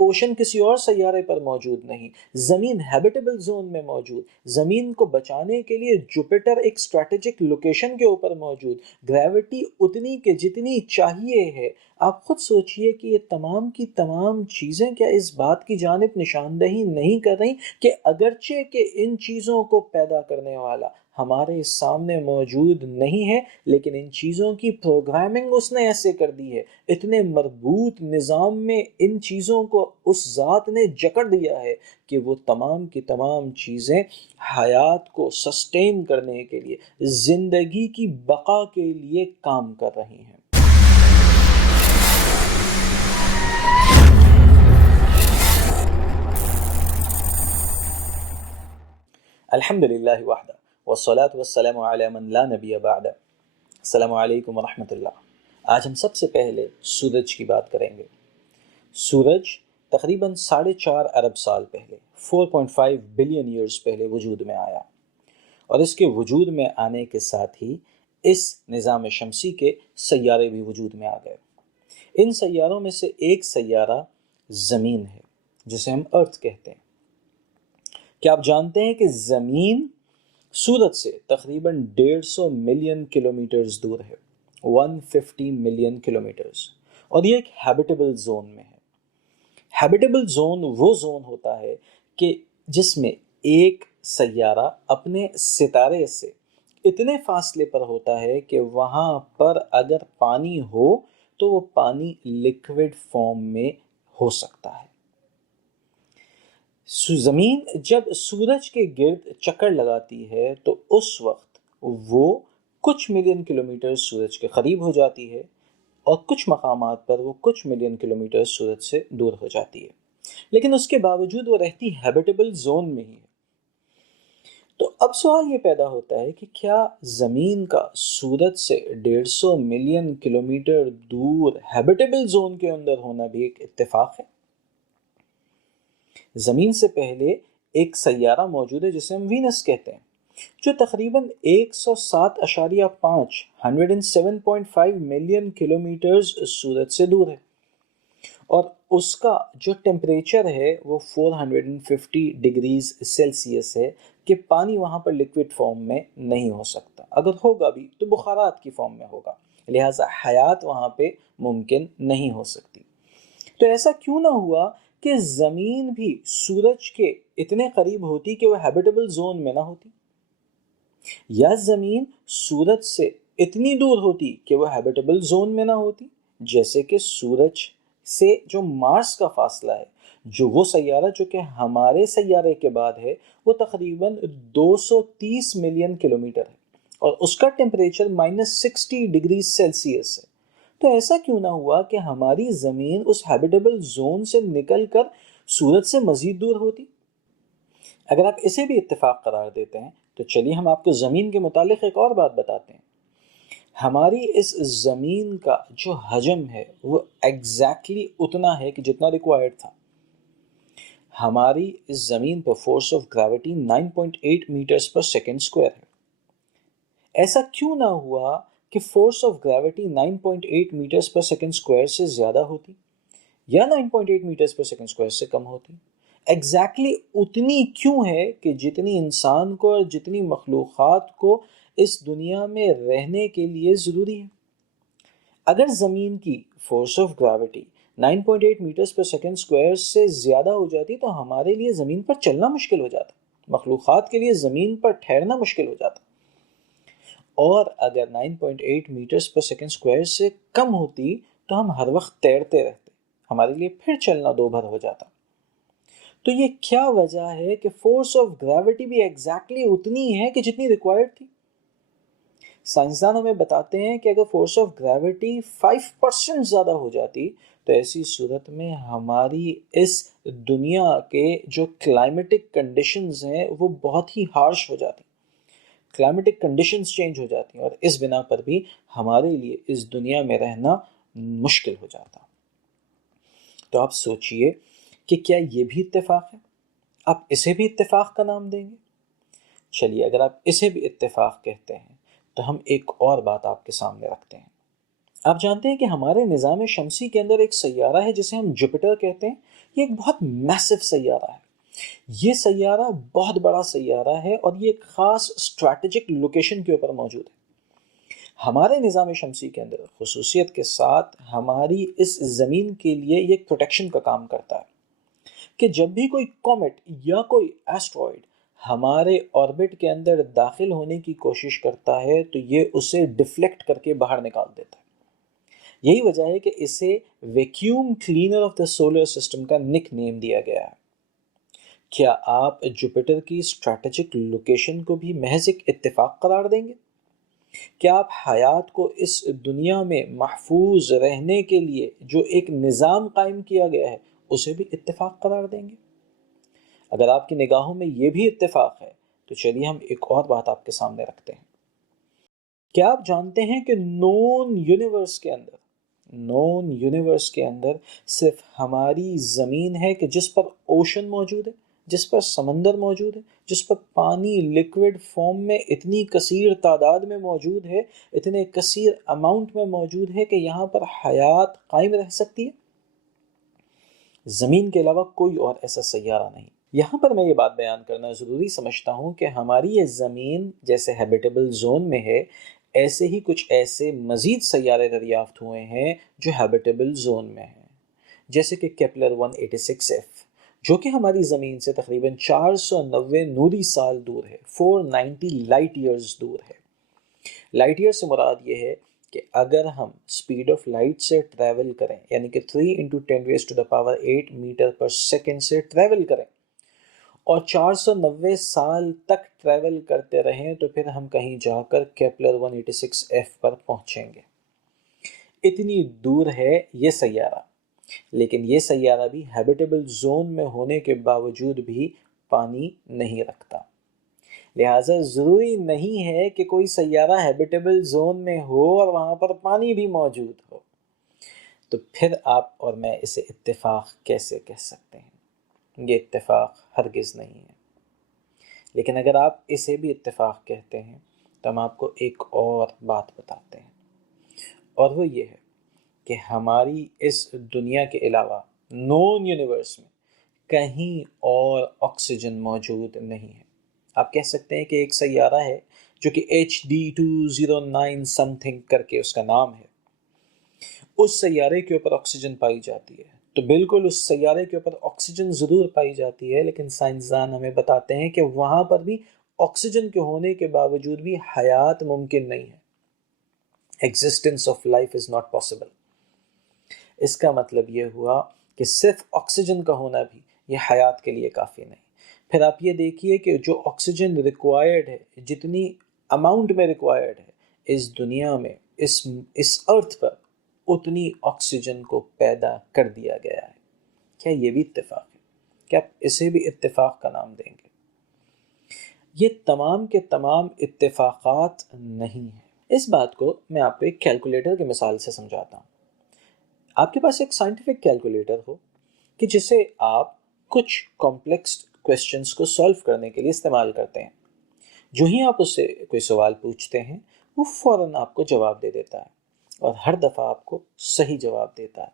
Ocean کسی اور سیارے پر موجود نہیں، زمین ہیبیٹیبل زون میں موجود، زمین کو بچانے کے لیے جوپیٹر ایک اسٹریٹجک لوکیشن کے اوپر موجود، گریوٹی اتنی کہ جتنی چاہیے ہے۔ آپ خود سوچئے کہ یہ تمام کی تمام چیزیں کیا اس بات کی جانب نشاندہی نہیں کر رہی کہ اگرچہ کہ ان چیزوں کو پیدا کرنے والا ہمارے سامنے موجود نہیں ہے، لیکن ان چیزوں کی پروگرامنگ اس نے ایسے کر دی ہے، اتنے مربوط نظام میں ان چیزوں کو اس ذات نے جکڑ دیا ہے کہ وہ تمام کی تمام چیزیں حیات کو سسٹین کرنے کے لیے، زندگی کی بقا کے لیے کام کر رہی ہیں۔ الحمدللہ وحدہ والصلاة والسلام علی من لا نبی بعد۔ السلام علیکم ورحمۃ اللہ۔ آج ہم سب سے پہلے سورج کی بات کریں گے۔ سورج تقریباً 4.5 ارب سال پہلے 4.5 بلین ایئرز پہلے وجود میں آیا، اور اس کے وجود میں آنے کے ساتھ ہی اس نظام شمسی کے سیارے بھی وجود میں آ گئے۔ ان سیاروں میں سے ایک سیارہ زمین ہے جسے ہم ارتھ کہتے ہیں۔ کیا آپ جانتے ہیں کہ زمین سورج سے تقریباً 150 ملین کلومیٹرز دور ہے، 150 ملین کلومیٹرز، اور یہ ایک ہیبیٹیبل زون میں ہے۔ ہیبیٹیبل زون وہ زون ہوتا ہے کہ جس میں ایک سیارہ اپنے ستارے سے اتنے فاصلے پر ہوتا ہے کہ وہاں پر اگر پانی ہو تو وہ پانی لیکوڈ فارم میں ہو سکتا ہے۔ زمین جب سورج کے گرد چکر لگاتی ہے تو اس وقت وہ کچھ ملین کلومیٹر سورج کے قریب ہو جاتی ہے، اور کچھ مقامات پر وہ کچھ ملین کلومیٹر سورج سے دور ہو جاتی ہے، لیکن اس کے باوجود وہ رہتی ہیبیٹیبل زون میں ہی ہے۔ تو اب سوال یہ پیدا ہوتا ہے کہ کیا زمین کا سورج سے 150 ملین کلومیٹر دور ہیبیٹیبل زون کے اندر ہونا بھی ایک اتفاق ہے؟ زمین سے پہلے ایک سیارہ موجود ہے جسے ہم وینس کہتے ہیں، جو تقریباً 107.5 ملین کلومیٹرز سورج سے دور ہے، اور اس کا جو ٹیمپریچر ہے وہ 450 ڈگریز سیلسیس ہے کہ پانی وہاں پر لیکوڈ فارم میں نہیں ہو سکتا، اگر ہوگا بھی تو بخارات کی فارم میں ہوگا، لہٰذا حیات وہاں پہ ممکن نہیں ہو سکتی۔ تو ایسا کیوں نہ ہوا کہ زمین بھی سورج کے اتنے قریب ہوتی کہ وہ ہیبیٹیبل زون میں نہ ہوتی، یا زمین سورج سے اتنی دور ہوتی کہ وہ ہیبیٹیبل زون میں نہ ہوتی، جیسے کہ سورج سے جو مارس کا فاصلہ ہے، جو وہ سیارہ جو کہ ہمارے سیارے کے بعد ہے، وہ تقریباً 230 ملین کلومیٹر ہے، اور اس کا ٹیمپریچر -60 ڈگری سیلسیس ہے۔ تو ایسا کیوں نہ ہوا کہ ہماری زمین اس ہیبیٹیبل زون سے نکل کر سورج سے مزید دور ہوتی؟ اگر آپ اسے بھی اتفاق قرار دیتے ہیں تو چلیے ہم آپ کو زمین کے متعلق ایک اور بات بتاتے ہیں۔ ہماری اس زمین کا جو حجم ہے وہ ایگزیکٹلی اتنا ہے کہ جتنا ریکوائرڈ تھا۔ ہماری اس زمین پر force of gravity 9.8 matters per second square ہے۔ ایسا کیوں نہ ہوا کہ force of gravity 9.8 matters per second square سے زیادہ ہوتی، یا 9.8 میٹرز پر سیکنڈ اسکوائر سے کم ہوتی؟ ایگزیکٹلی اتنی کیوں ہے کہ جتنی انسان کو اور جتنی مخلوقات کو اس دنیا میں رہنے کے لیے ضروری ہے۔ اگر زمین کی force of gravity 9.8 matters per second square سے زیادہ ہو جاتی تو ہمارے لیے زمین پر چلنا مشکل ہو جاتا، مخلوقات کے لیے زمین پر ٹھہرنا مشکل ہو جاتا، اور اگر 9.8 میٹرز پر سیکنڈ اسکوائر سے کم ہوتی تو ہم ہر وقت تیرتے رہتے، ہمارے لیے پھر چلنا دو بھر ہو جاتا۔ تو یہ کیا وجہ ہے کہ فورس آف گریوٹی بھی ایگزیکٹلی اتنی ہے کہ جتنی ریکوائرڈ تھی؟ سائنسدان ہمیں بتاتے ہیں کہ اگر فورس آف گریوٹی 5% زیادہ ہو جاتی تو ایسی صورت میں ہماری اس دنیا کے جو کلائمیٹک کنڈیشنز ہیں وہ بہت ہی ہارش ہو جاتی، کلائمیٹک کنڈیشنز چینج ہو جاتی ہیں، اور اس بنا پر بھی ہمارے لیے اس دنیا میں رہنا مشکل ہو جاتا۔ تو آپ سوچئے کہ کیا یہ بھی اتفاق ہے؟ آپ اسے بھی اتفاق کا نام دیں گے؟ چلیے اگر آپ اسے بھی اتفاق کہتے ہیں تو ہم ایک اور بات آپ کے سامنے رکھتے ہیں۔ آپ جانتے ہیں کہ ہمارے نظام شمسی کے اندر ایک سیارہ ہے جسے ہم جوپیٹر کہتے ہیں، یہ ایک بہت میسو سیارہ ہے. یہ سیارہ بہت بڑا سیارہ ہے اور یہ ایک خاص اسٹریٹجک لوکیشن کے اوپر موجود ہے. ہمارے نظام شمسی کے اندر خصوصیت کے ساتھ ہماری اس زمین کے لیے یہ ایک پروٹیکشن کا کام کرتا ہے کہ جب بھی کوئی کومیٹ یا کوئی ایسٹرائڈ ہمارے آربٹ کے اندر داخل ہونے کی کوشش کرتا ہے تو یہ اسے ڈیفلیکٹ کر کے باہر نکال دیتا ہے. یہی وجہ ہے کہ اسے vacuum cleaner of the solar system کا نک نیم دیا گیا ہے. کیا آپ جوپیٹر کی اسٹریٹجک لوکیشن کو بھی محض ایک اتفاق قرار دیں گے؟ کیا آپ حیات کو اس دنیا میں محفوظ رہنے کے لیے جو ایک نظام قائم کیا گیا ہے اسے بھی اتفاق قرار دیں گے؟ اگر آپ کی نگاہوں میں یہ بھی اتفاق ہے تو چلیے ہم ایک اور بات آپ کے سامنے رکھتے ہیں. کیا آپ جانتے ہیں کہ نون یونیورس کے اندر صرف ہماری زمین ہے کہ جس پر اوشن موجود ہے، جس پر سمندر موجود ہے، جس پر پانی لیکوڈ فارم میں اتنی کثیر تعداد میں موجود ہے، اتنے کثیر اماؤنٹ میں موجود ہے کہ یہاں پر حیات قائم رہ سکتی ہے؟ زمین کے علاوہ کوئی اور ایسا سیارہ نہیں. یہاں پر میں یہ بات بیان کرنا ضروری سمجھتا ہوں کہ ہماری یہ زمین جیسے ہیبیٹیبل زون میں ہے، ایسے ہی کچھ ایسے مزید سیارے دریافت ہوئے ہیں جو ہیبیٹیبل زون میں ہیں، جیسے کہ کیپلر 186F جو کہ ہماری زمین سے تقریباً 490 نوری سال دور ہے، 490 لائٹ ایئرز دور ہے. لائٹ ایئر سے مراد یہ ہے کہ اگر ہم سپیڈ آف لائٹ سے ٹریول کریں، یعنی کہ 3 × 10⁸ میٹر پر سیکنڈ سے ٹریول کریں اور 490 سال تک ٹریول کرتے رہیں تو پھر ہم کہیں جا کر کیپلر 186F پر پہنچیں گے. اتنی دور ہے یہ سیارہ، لیکن یہ سیارہ بھی ہیبیٹیبل زون میں ہونے کے باوجود بھی پانی نہیں رکھتا. لہٰذا ضروری نہیں ہے کہ کوئی سیارہ ہیبیٹیبل زون میں ہو اور وہاں پر پانی بھی موجود ہو. تو پھر آپ اور میں اسے اتفاق کیسے کہہ سکتے ہیں؟ یہ اتفاق ہرگز نہیں ہے. لیکن اگر آپ اسے بھی اتفاق کہتے ہیں تو ہم آپ کو ایک اور بات بتاتے ہیں، اور وہ یہ ہے کہ ہماری اس دنیا کے علاوہ نون یونیورس میں کہیں اور آکسیجن موجود نہیں ہے. آپ کہہ سکتے ہیں کہ ایک سیارہ ہے جو کہ HD209 سم تھنگ کر کے اس کا نام ہے، اس سیارے کے اوپر آکسیجن پائی جاتی ہے. تو بالکل اس سیارے کے اوپر آکسیجن ضرور پائی جاتی ہے، لیکن سائنسدان ہمیں بتاتے ہیں کہ وہاں پر بھی آکسیجن کے ہونے کے باوجود بھی حیات ممکن نہیں ہے. Existence of life is not possible. اس کا مطلب یہ ہوا کہ صرف آکسیجن کا ہونا بھی یہ حیات کے لیے کافی نہیں. پھر آپ یہ دیکھیے کہ جو آکسیجن ریکوائرڈ ہے، جتنی اماؤنٹ میں ریکوائرڈ ہے اس دنیا میں، اس ارتھ پر، اتنی آکسیجن کو پیدا کر دیا گیا ہے. کیا یہ بھی اتفاق ہے؟ کیا آپ اسے بھی اتفاق کا نام دیں گے؟ یہ تمام کے تمام اتفاقات نہیں ہیں. اس بات کو میں آپ کو ایک کیلکولیٹر کی مثال سے سمجھاتا ہوں. آپ کے پاس ایک سائنٹیفک کیلکولیٹر ہو کہ جسے آپ کچھ کمپلیکس کویسچنز کو سالو کرنے کے لیے استعمال کرتے ہیں. جو ہی آپ اس سے کوئی سوال پوچھتے ہیں وہ فوراً آپ کو جواب دے دیتا ہے اور ہر دفعہ آپ کو صحیح جواب دیتا ہے.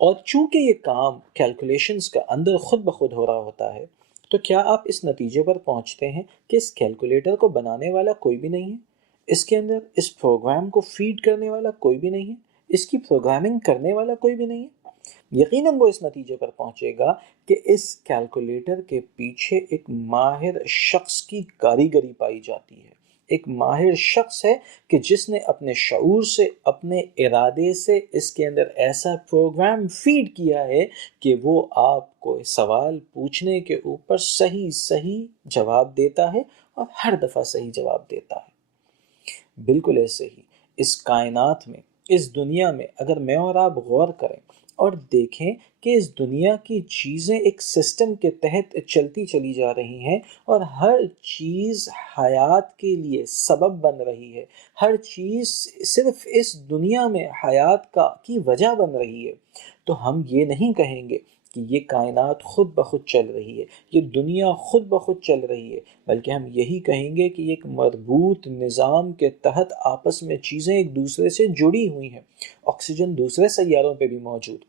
اور چونکہ یہ کام کیلکولیشنز کا اندر خود بخود ہو رہا ہوتا ہے تو کیا آپ اس نتیجے پر پہنچتے ہیں کہ اس کیلکولیٹر کو بنانے والا کوئی بھی نہیں ہے، اس کے اندر اس پروگرام کو فیڈ کرنے والا کوئی بھی نہیں ہے، اس کی پروگرامنگ کرنے والا کوئی بھی نہیں ہے؟ یقیناً وہ اس نتیجے پر پہنچے گا کہ اس کیلکولیٹر کے پیچھے ایک ماہر شخص کی کاریگری پائی جاتی ہے. ایک ماہر شخص ہے کہ جس نے اپنے شعور سے، اپنے ارادے سے اس کے اندر ایسا پروگرام فیڈ کیا ہے کہ وہ آپ کو سوال پوچھنے کے اوپر صحیح جواب دیتا ہے اور ہر دفعہ صحیح جواب دیتا ہے. بالکل ایسے ہی اس کائنات میں، اس دنیا میں اگر میں اور آپ غور کریں اور دیکھیں کہ اس دنیا کی چیزیں ایک سسٹم کے تحت چلتی چلی جا رہی ہیں اور ہر چیز حیات کے لیے سبب بن رہی ہے، ہر چیز صرف اس دنیا میں حیات کی وجہ بن رہی ہے، تو ہم یہ نہیں کہیں گے کہ یہ کائنات خود بخود چل رہی ہے، یہ دنیا خود بخود چل رہی ہے، بلکہ ہم یہی کہیں گے کہ ایک مربوط نظام کے تحت آپس میں چیزیں ایک دوسرے سے جڑی ہوئی ہیں. آکسیجن دوسرے سیاروں پہ بھی موجود،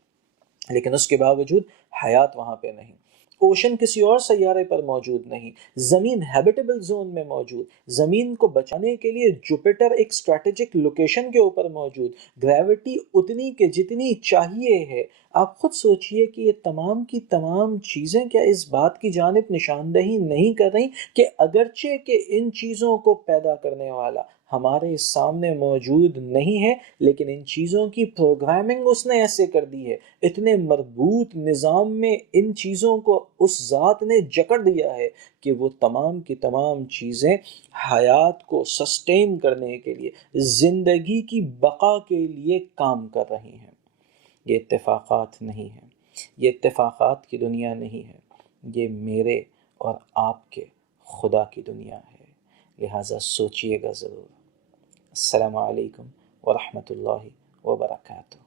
لیکن اس کے باوجود حیات وہاں پہ نہیں. اوشن کسی اور سیارے پر موجود نہیں، زمین ہیبیٹیبل زون میں موجود، زمین کو بچانے کے لیے جوپیٹر ایک اسٹریٹجک لوکیشن کے اوپر موجود، گریوٹی اتنی کہ جتنی چاہیے ہے. آپ خود سوچئے کہ یہ تمام کی تمام چیزیں کیا اس بات کی جانب نشاندہی نہیں کر رہی کہ اگرچہ کہ ان چیزوں کو پیدا کرنے والا ہمارے سامنے موجود نہیں ہے، لیکن ان چیزوں کی پروگرامنگ اس نے ایسے کر دی ہے، اتنے مربوط نظام میں ان چیزوں کو اس ذات نے جکڑ دیا ہے کہ وہ تمام کی تمام چیزیں حیات کو سسٹین کرنے کے لیے، زندگی کی بقا کے لیے کام کر رہی ہیں. یہ اتفاقات نہیں ہیں، یہ اتفاقات کی دنیا نہیں ہے، یہ میرے اور آپ کے خدا کی دنیا ہے. لہٰذا سوچئے گا ضرور. السلام علیکم ورحمۃ اللہ وبرکاتہ.